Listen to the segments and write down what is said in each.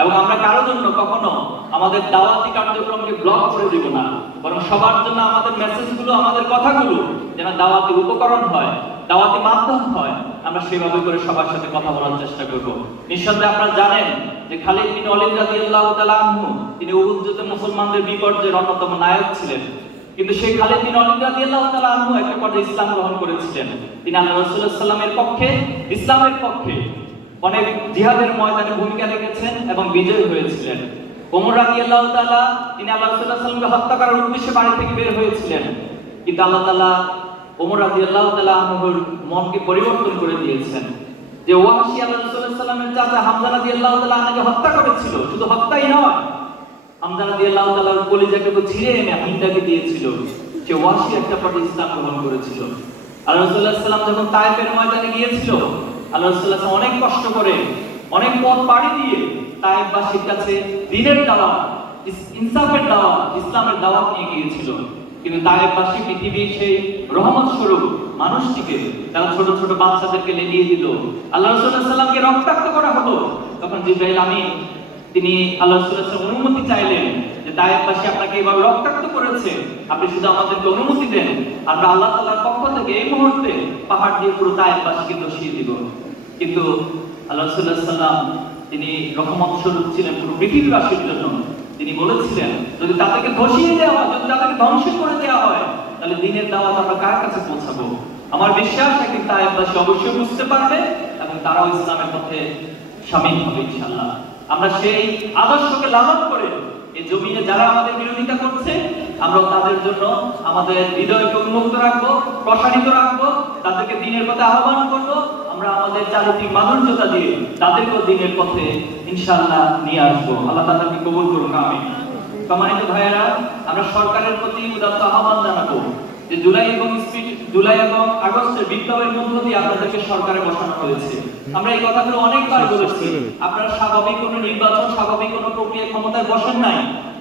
এবং আমরা কারোর জন্য কখনো আমাদের দাওয়াতি কার্যক্রমকে ব্লক করে দিব না, বরং সবার জন্য আমাদের মেসেজগুলো, আমাদের কথাগুলো যেন দাওয়াতি উপকরণ হয়, দাওয়াতি মাধ্যম হয়, আমরা সেভাবে করে সবার সাথে কথা বলার চেষ্টা করব। নিঃসন্দেহে আপনারা জানেন যে খালিদ বিন ওয়ালিদ রাদিয়াল্লাহু তাআলা আনহু তিনি উহুদ যুদ্ধে মুসলমানদের বিপর্যয়ের অন্যতম নায়ক ছিলেন। কিন্তু সেই খালিদ বিন ওয়ালিদ রাদিয়াল্লাহু তাআলা আনহু একটা পর্যায়ে ইসলাম গ্রহণ করেছিলেন। তিনি আল্লাহ রাসূলুল্লাহ সাল্লাল্লাহু আলাইহি ওয়াসাল্লামের পক্ষে, ইসলামের পক্ষে অনেক জিহাদের ময়দানে ভূমিকা রেখেছেন এবং বিজয়ী হয়েছিলেন। ওমর রাদিয়াল্লাহু তাআলা তিনি আল্লাহ রাসূলুল্লাহ সাল্লাল্লাহু আলাইহি ওয়াসাল্লামকে হত্যা করার উদ্দেশ্যে বাড়ি থেকে বের হয়েছিলেন, কিন্তু আল্লাহ তাআলা ওমর রাদিয়াল্লাহু তাআলা আনহুর মনকে পরিবর্তন করে দিয়েছেন। যে ওয়াহশী আল্লাহ রাসূলুল্লাহ সাল্লাল্লাহু আলাইহি ওয়াসাল্লামের চাচা হামজা রাদিয়াল্লাহু তাআলা আনহুকে হত্যা করেছিল, শুধু হত্যাই নয়, হামজা রাদিয়াল্লাহু তাআলার কলিজাকে ছিঁড়ে এনে হিন্দাকে দিয়েছিল। সে ওয়াহশী একটা পর্যায়ে ইসলাম গ্রহণ করেছিল। আল্লাহ রাসূলুল্লাহ সাল্লাল্লাহু আলাইহি ওয়াসাল্লাম যখন তায়েফের ময়দানে গিয়েছিল, আল্লাহ রাসূলুল্লাহ সাল্লাল্লাহু আলাইহি ওয়াসাল্লাম অনেক কষ্ট করে, অনেক পথ পাড়ি দিয়ে তায়েফবাসীর কাছে দ্বীনের দাওয়াত, ইনসাফের দাওয়াত, ইসলামের দাওয়াত নিয়ে গিয়েছিল। কিন্তু তায়েফবাসী পৃথিবীর সেই রহমত স্বরূপ মানুষটিকে, তারা ছোট ছোট বাচ্চাদেরকে লেলিয়ে দিল। আল্লাহ রাসূলুল্লাহ সাল্লাল্লাহু আলাইহি ওয়াসাল্লামকে রক্তাক্ত করা হলো। তখন জিবরাইল আমিন তিনি আল্লাহ রাসূলুল্লাহ সাল্লাল্লাহু আলাইহি ওয়াসাল্লাম অনুমতি চাইলেন যে তায়েফবাসী আপনাকে এভাবে রক্তাক্ত করেছে, আপনি শুধু আমাদেরকে অনুমতি দেন, আমরা আল্লাহ তাআলার পক্ষ থেকে এই মুহূর্তে পাহাড় দিয়ে পুরো তায়েফবাসীকে ধসিয়ে দিব। কিন্তু আল্লাহ রাসূলুল্লাহ সাল্লাল্লাহু আলাইহি ওয়াসাল্লাম তিনি রহমত স্বরূপ ছিলেন পুরো পৃথিবীবাসীর জন্য। তিনি বলেছিলেন যদি তাদেরকে ধসিয়ে দেওয়া হয়, যদি তাদেরকে ধ্বংস করে দেওয়া হয়, তাহলে দ্বীনের দাওয়াত আমরা কার কাছে পৌঁছাবো? আমার বিশ্বাস একদিন তায়েফবাসী অবশ্যই বুঝতে পারবে এবং তারাও ইসলামের পথে শামিল হবে ইনশাআল্লাহ। আমরা সেই আদর্শকে লালন করে এই জমিনে যারা আমাদের বিরোধিতা করছে, আমরা তাদের জন্য আমাদের হৃদয়কে উন্মুক্ত রাখবো, প্রসারিত রাখবো, তাদেরকে দ্বীনের পথে আহ্বান করবো। আমরা আমাদের চারিত্রিক মাধুর্যতা দিয়ে তাদেরকেও দ্বীনের পথে ইনশাআল্লাহ নিয়ে আসবো। আল্লাহ তাদেরকে কবুল করুন, আমিন। সম্মানিত ভাইয়েরা, আমরা সরকারের প্রতি উদাত্ত আহ্বান জানাবো যে জুলাই এবং আগস্টের বিপ্লবের মধ্য দিয়ে আপনাদেরকে সরকারে বসানো হয়েছে। আমরা এই কথাগুলো অনেকবার বলেছি। আপনারা স্বাভাবিক কোনো নির্বাচন, স্বাভাবিক কোনো প্রক্রিয়া ক্ষমতায় বসেন নাই।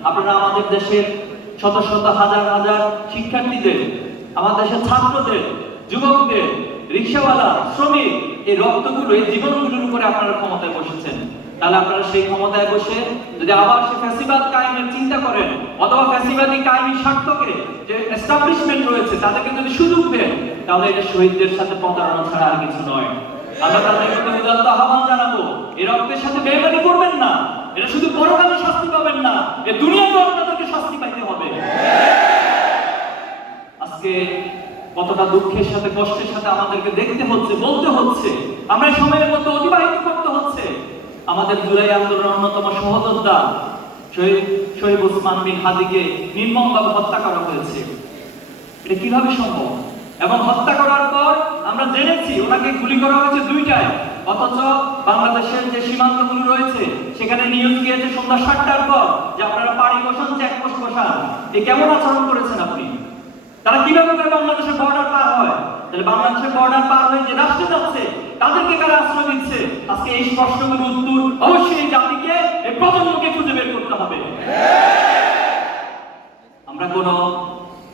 আপনারা আমাদের দেশের শত শত হাজার হাজার শিক্ষার্থীদের, আমাদের দেশের ছাত্রদের, যুবকদের, রিকশাওয়ালা, শ্রমিক, এই রক্তগুলো, এই জীবনগুলোর উপরে আপনারা ক্ষমতায় বসেছেন। তাহলে আপনারা সেই ক্ষমতায় বসে যদি আবার সে ফ্যাসিবাদ কায়েমের চিন্তা করেন, অথবা ফ্যাসিবাদী কায়েমি স্বার্থকে যে এস্টাবলিশমেন্ট রয়েছে তাদেরকে যদি সুযোগ দেন, তাহলে এটা শহীদদের সাথে প্রতারণা ছাড়া আর কিছু নয়। আমরা তাদেরকে উদাত্ত আহ্বান জানাবো, এই রক্তের সাথে বেইমানি করবেন না। এটা শুধু পরকালে শাস্তি পাবেন না, এই দুনিয়াতেও আপনাদেরকে শাস্তি পাইতে হবে। আজকে কতটা দুঃখের সাথে, কষ্টের সাথে আমাদেরকে দেখতে হচ্ছে, বলতে হচ্ছে, আমরা এই সময়ের মধ্যে অতিবাহিত করতে হচ্ছে। আমাদের জুলাই আন্দোলনের অন্যতম সহযোদ্ধা শহীদ ওসমান বিন হাদিকে নির্মমভাবে হত্যা করা হয়েছে। এটা কিভাবে সম্ভব? এবং হত্যা করার পর আমরা জেনেছি ওনাকে গুলি করা হয়েছে 2টায়, অথচ বাংলাদেশের যে সীমান্তগুলো রয়েছে সেখানে নিউজ গিয়েছে সন্ধ্যা 7টার পর যে আপনারা পাড়ি বসান, চেকপোস্ট বসান। এই কেমন আচরণ করেছেন আপনি? তারা কিভাবে করে বাংলাদেশের বর্ডার পার হয়? তাহলে বাংলাদেশের বর্ডার পার হয়ে যে রাষ্ট্রে যাচ্ছে তাদেরকে কারা আশ্রয় দিচ্ছে? আজকে এই প্রশ্নগুলোর উত্তর অবশ্যই এই জাতিকে, এই প্রজন্মকে খুঁজে বের করতে হবে। আমরা কোন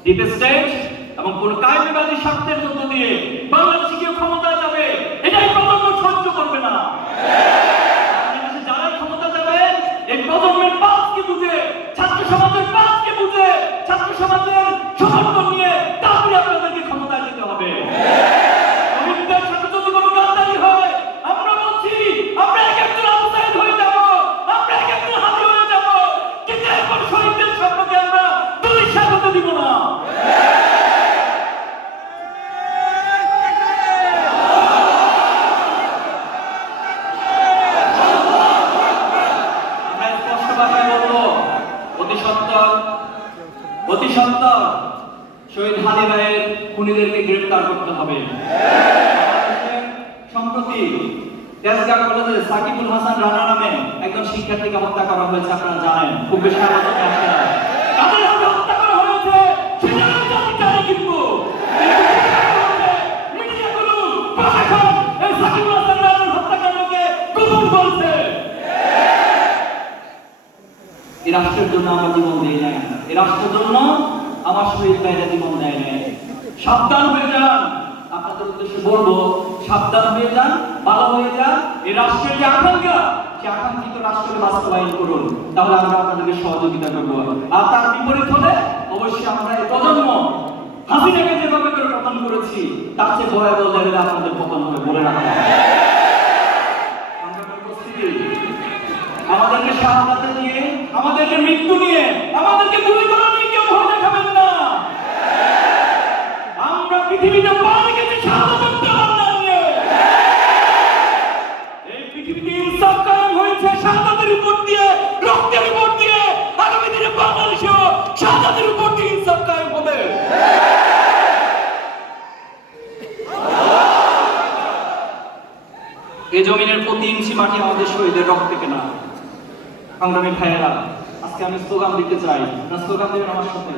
ডিপ স্টেট এবং কোন কায়েমিবাদী স্বার্থের মধ্য দিয়ে বাংলাদেশে কেউ ক্ষমতায় যাবে, এটাই প্রজন্ম সহ্য করবে না। বাংলাদেশে যারাই ক্ষমতা যাবে, এই প্রজন্মের পাপকে বুঝে, ছাত্র সমাজের পাপকে বুঝে, ছাত্র সমাজের সমর্থন নিয়ে তারপরে আপনাদেরকে ক্ষমতায় যেতে হবে। শহীদদের সাথে যদি কোনো গাদ্দারি হয়, আমরা বলছি আমরা একজন আহত হয়ে যাব, আমরা একজন হাজি হয়ে যাব, কিন্তু এখন শহীদদের সম্পর্কে আমরা দুই স্বাগত দিব না। আমরা স্পষ্ট ভাষায় বলবো, অতি সত্বর শহীদ হাদি ভাইয়ের খুনিদেরকে গ্রেফতার করতে হবে। সম্প্রতি তেজগাঁ কলেজে সাকিবুল হাসান রানা নামে একজন শিক্ষার্থীকে হত্যা করা হয়েছে, আপনারা জানেন। খুব বেশি আলোচনা আসে না। তাদের হাতে হত্যা করা হয়েছে, সেটা জানি জানি, কিন্তু মিডিয়াগুলো, প্রশাসন এই সাকিবুল হাসান রানার হত্যাকাণ্ডকে কবুল করছে। এই রাষ্ট্রের জন্য আমরা জীবন দিই নাই, এই রাষ্ট্রের জন্য আমার শহীদ ভাইরা জীবন দেয় নাই। সাবধান হয়ে যান, আপনাদের উদ্দেশ্যে বলবো, সাবধান হয়ে যান, ভালো হয়ে যান। এই রাষ্ট্রের যে আকাঙ্ক্ষা, সেই আকাঙ্ক্ষিত রাষ্ট্রকে বাস্তবায়ন করুন, তাহলে আমরা আপনাদেরকে সহযোগিতা করব। আর তার বিপরীত হলে অবশ্যই আমরা এই প্রজন্ম হাসিনাকে যেভাবে করে পতন করেছি তার চেয়ে ভয়াবহ লেভেলে আপনাদের পতন হবে বলে রাখা। আমাদেরকে শাহাদাত নিয়ে, আমাদেরকে মৃত্যু নিয়ে, আমাদেরকে গুলি করা নিয়ে কেউ ভয় দেখাবেন না। আমরা পৃথিবীতে পা রেখেছি শাহাদাতের তামান্না নিয়ে। এই পৃথিবীতে ইনসাফ কায়েম হয়েছে শাহাদাতের উপর দিয়ে, রক্তের উপর দিয়ে। আগামী দিনে বাংলাদেশেও শাহাদাতের উপর দিয়ে ইনসাফ কায়েম হবে। এই জমিনের প্রতি ইঞ্চি মাটি আমাদের শহীদের রক্তে কেনা। সংগ্রামী ভাইয়েরা, আজকে আমি স্লোগান দিতে চাই, স্লোগান দেবেন আমার সাথে।